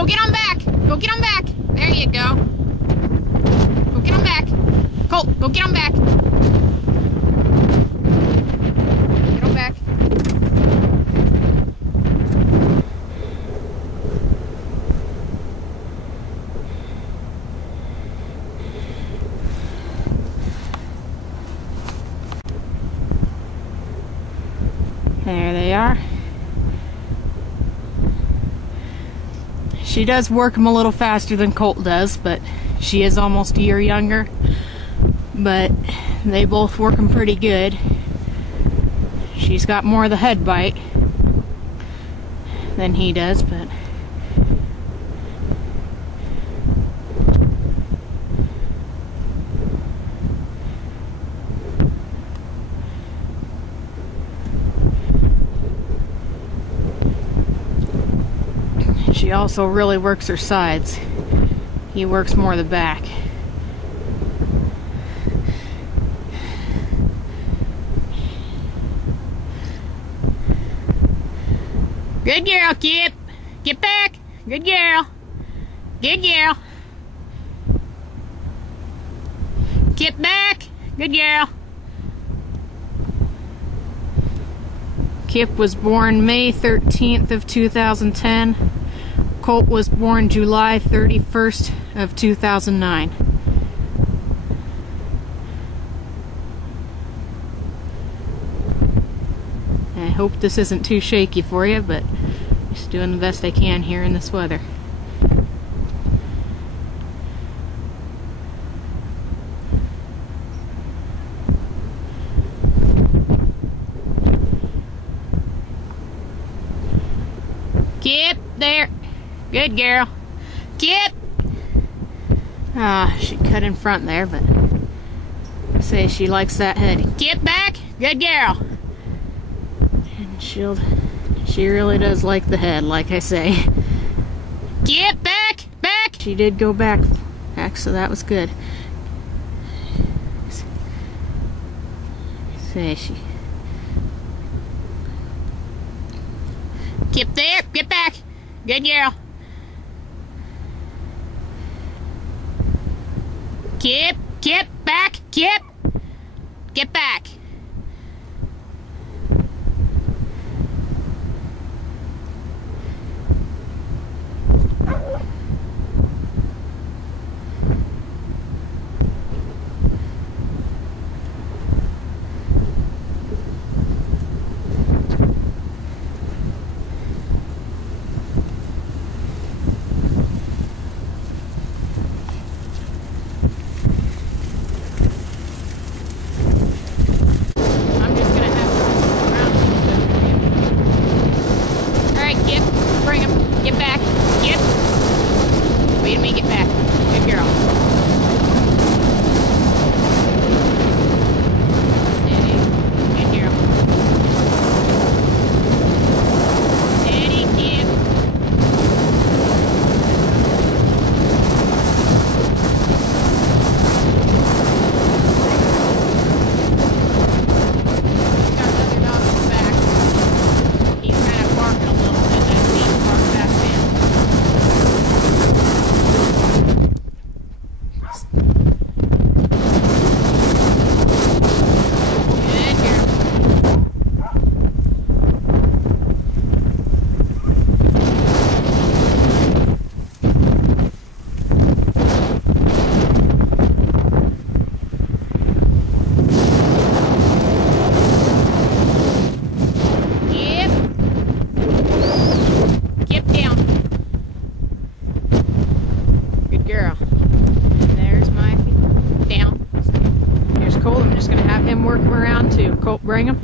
Go get on back. Go get on back. There you go. Go get on back. Colt, go get on back. Get on back. There they are. She does work them a little faster than Colt does, but she is almost a year younger. But they both work them pretty good. She's got more of the head bite than he does, but she also really works her sides. He works more the back. Good girl, Kip. Get back. Good girl. Good girl. Get back. Good girl. Kip was born May 13th of 2010. Colt was born July 31st of 2009. I hope this isn't too shaky for you, but just doing the best I can here in this weather. Kip, there. Good girl. Kip! Ah, she cut in front there, but I say she likes that head. Kip back! Good girl! And she really does like the head, like I say. Kip back! Back! She did go back, so that was good. Say she... Kip there! Get back! Good girl! Kip! Kip! Back! Kip! Get back! Bring him. Get back. Kip. Wait a minute. Get back. Good girl. Steady. Good girl. Steady, Kip. Got another dog in the back. He's kind of barking a little bit. Colt. I'm just going to have him work him around too. Colt, bring him.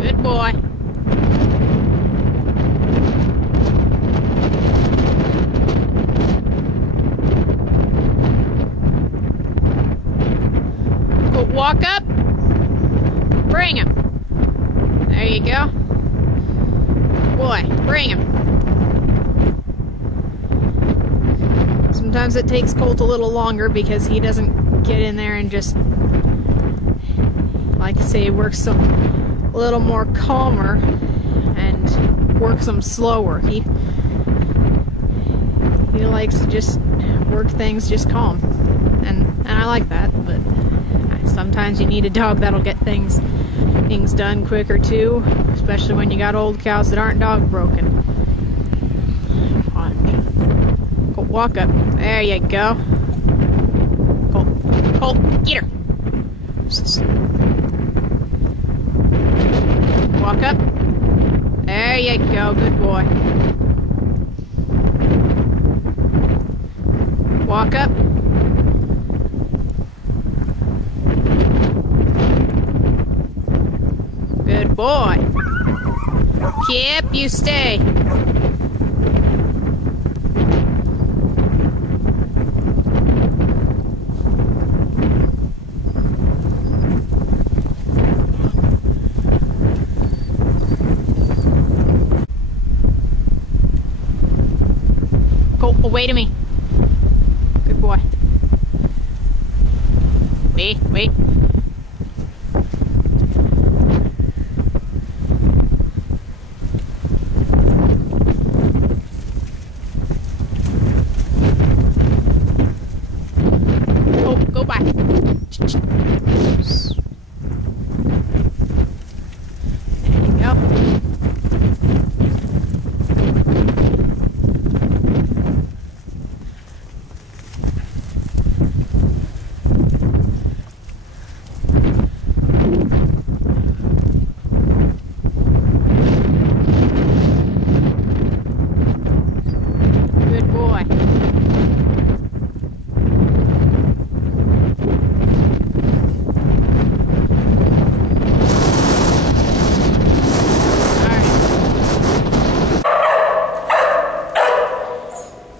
Good boy. walk up. Bring him. There you go. Boy, bring him. Sometimes it takes Colt a little longer because he doesn't get in there and just, like I say, works a little more calmer and works them slower. He likes to just work things just calm, and I like that. But sometimes you need a dog that'll get things done quicker too, especially when you got old cows that aren't dog broken. Colt, walk up. There you go. Colt, get her. Walk up. There you go, good boy. Walk up. Good boy. Kip, you stay. Colt, away to me. Good boy. Wait. Go back. There you go. Good boy.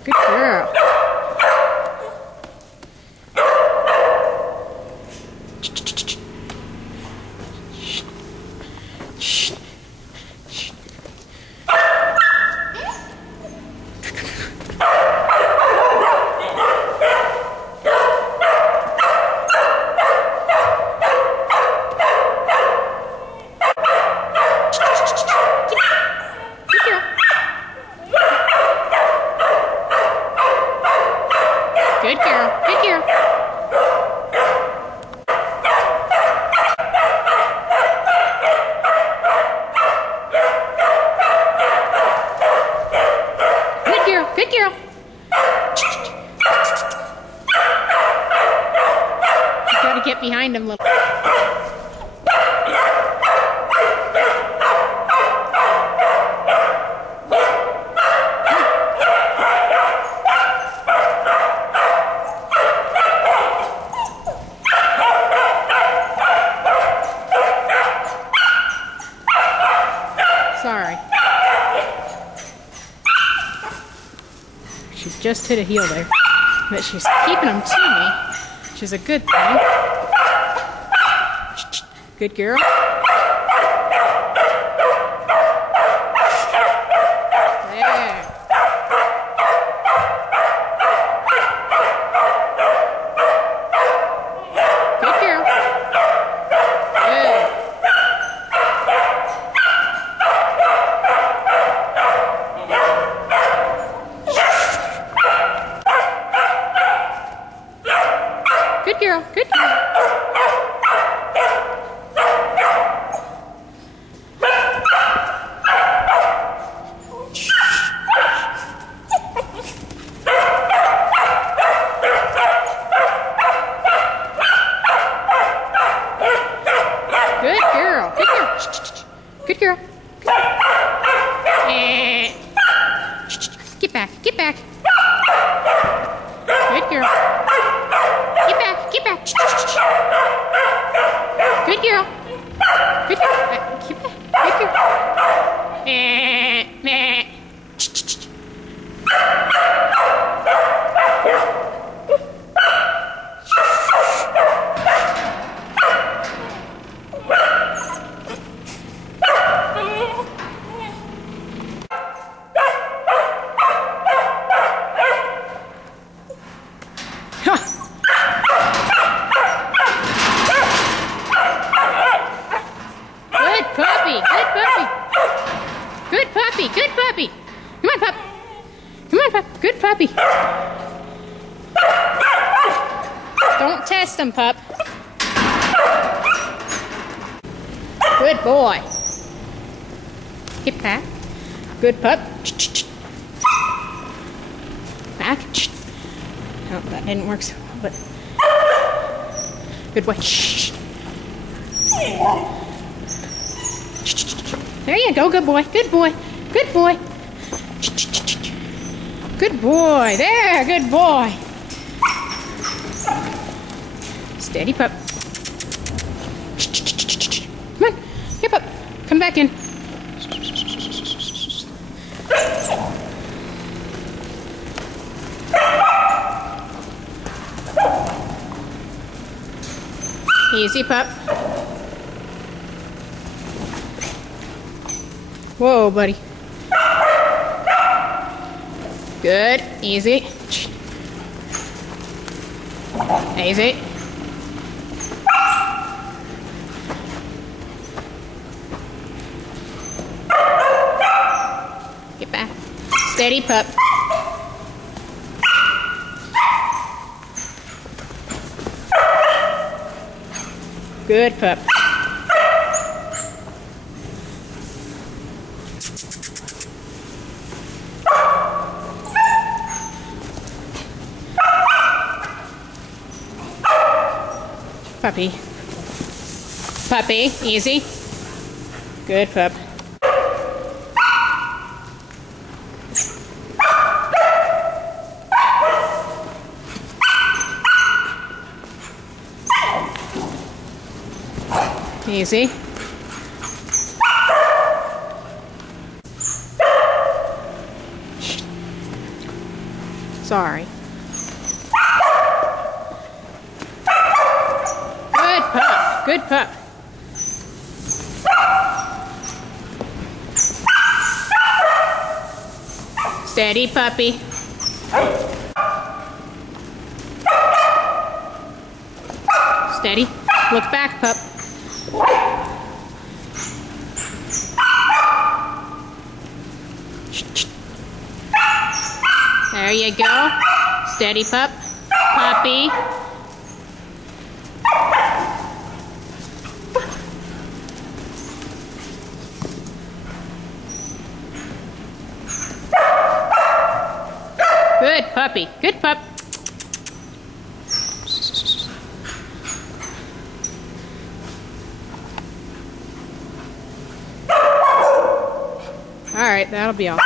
Good girl. Good girl. Good girl. Good girl. Good girl. You gotta get behind him, little. Sorry. She just hit a heel there. But she's keeping them to me, which is a good thing. Good girl. There. Good girl. Good. Good girl. Good girl. Good girl. Good girl. Good girl. Get back. Get back. Good girl. Get back. Get back. Good girl. Good girl. Get back. Good girl. puppy. Don't test him, pup. Good boy. Get back. Good pup. Back. Oh, that didn't work so well, but good boy. There you go. Good boy. Good boy. Good boy. Good boy. There. Good boy. Steady, pup. Come on. Here, pup. Come back in. Easy, pup. Whoa, buddy. Good. Easy. Easy. Get back. Steady, pup. Good pup. Puppy. Puppy, easy. Good pup. Easy. Sorry. Good pup. Good pup. Steady, puppy. Steady. Look back, pup. There you go. Steady, pup. Puppy. Good puppy. Good pup. All right, that'll be all.